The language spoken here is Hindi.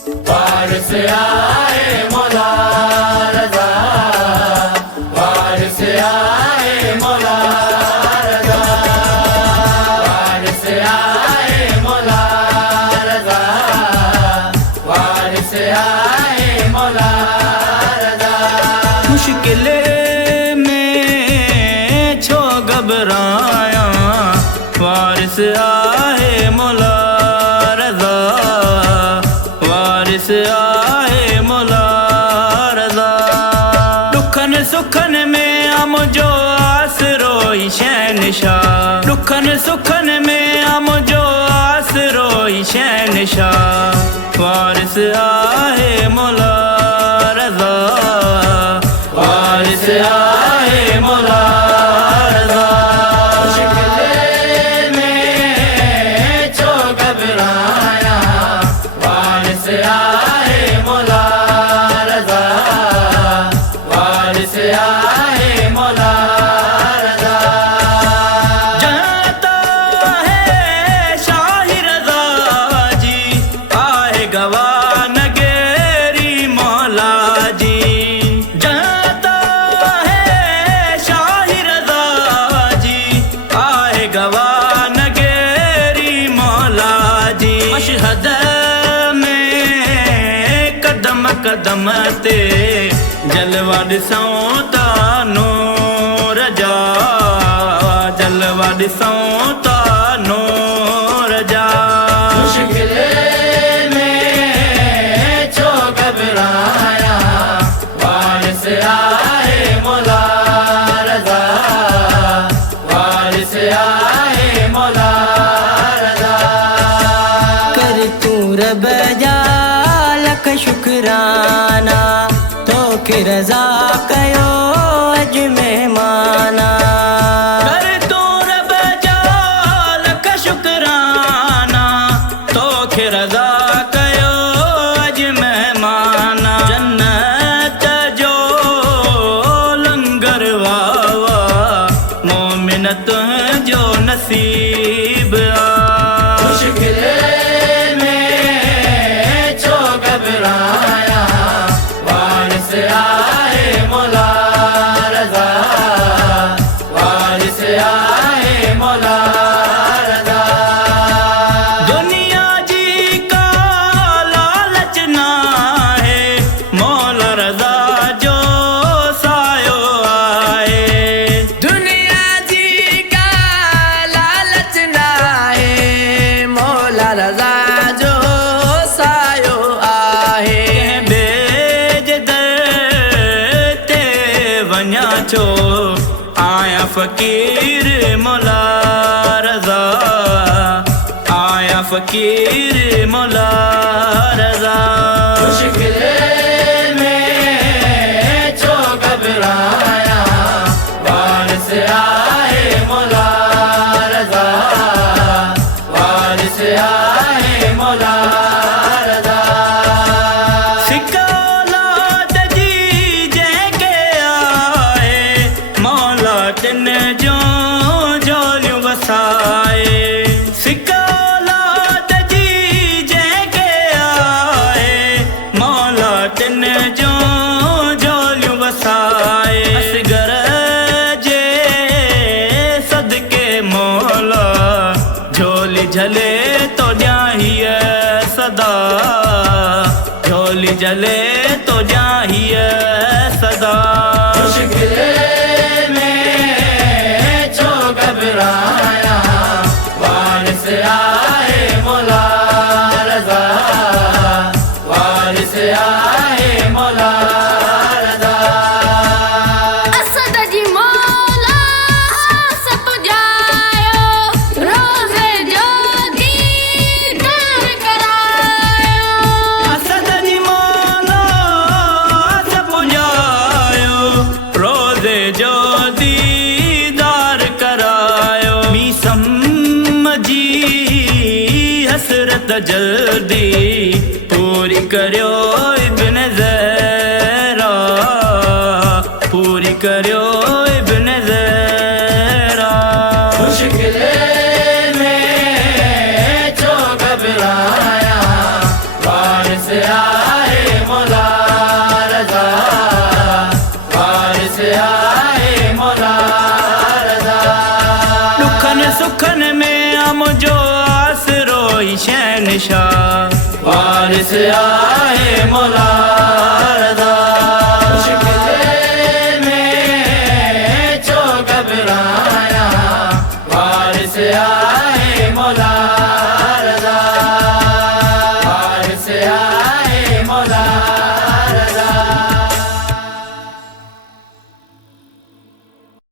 वारिस आए मौला रज़ा, वारिस आए मौला रज़ा, वारिस आए मौला रज़ा, वारिस आए मौला रज़ा। मुश्किल में छो घबराया, वारिस आए मौला रज़ा, वारिस आए मौला रज़ा। दुखन सुखन में हम जो आसरो शहनशाह, दुखन सुखन में हम जो आसरो शहनशाह, वारिस आए मौला रज़ा, वारिस आए मौला रज़ा। मुश्किल में छो घबराया, वारिस आए मौला रज़ा, वारिस आए मौला रज़ा। जाता है शाह रज़ा जी, आए गवाह नगेरी मौला जी। जाता है शाह रज़ा जी, आए गवाह नगेरी मौला जी। मशहद में कदम कदम ते जलवा ॾिसूं ता नूर जा, जलवा ॾिसूं ता नूर जा। मुश्किल में छो घबराया, वारिस आए मौला रज़ा, वारिस आए मौला रज़ा। कर तू रब जा लख शुक्राना, तोखे रज़ा कयो अज मेहमाना। कर तू रब जा लख शुक्राना, तोखे रज़ा कयो अज मेहमाना। जन्नत जो लंगर वावा, मोमिन तुंहिंजो नसीब आ। मुश्किल में छो घबराया, वारिस आए मौला रज़ा, वारिस आए मौला रज़ा। दुनिया जी का लालच ना है, मौला रज़ा जो सायो आए। दुनिया जी का लालच ना है, मौला रज़ा जो सायो आहे। बेज दर ते वञा छो, आया फ़कीर मौला रज़ा, आया फ़कीर मौला रज़ा। मुश्किल में छो घबराया, वारिस आए मौला रज़ा, वारिस आए मौला रज़ा। सिका औलाद जी जंहिंखे आहे, मौला तिन जो झोलियूं वसाए। सिका औलाद जी जंहिंखे आहे, मौला तिन जो झोलियूं वसाए। असगर जे सदके मौला झोली झले तो ॾियां सदा, झोली झले तो ॾियां सदा। मुश्किल में छो घबराया, वारिस आए मौला रज़ा, वारिस आए मौला रज़ा। असद जी मौला सब जायो, रोज़े जो दीदार करायो। असद जी मौला सब जायो, रोज़े जो दीदार करायो। मीसम जी हसरत जल्दी पूरी करियो इब्न ज़हरा, पूरी करियो इब्न ज़हरा। मुश्किल में छो घबराया, वारिस दुखन सुखन में हम जो आसरो शहनशाह वारिस आए मौला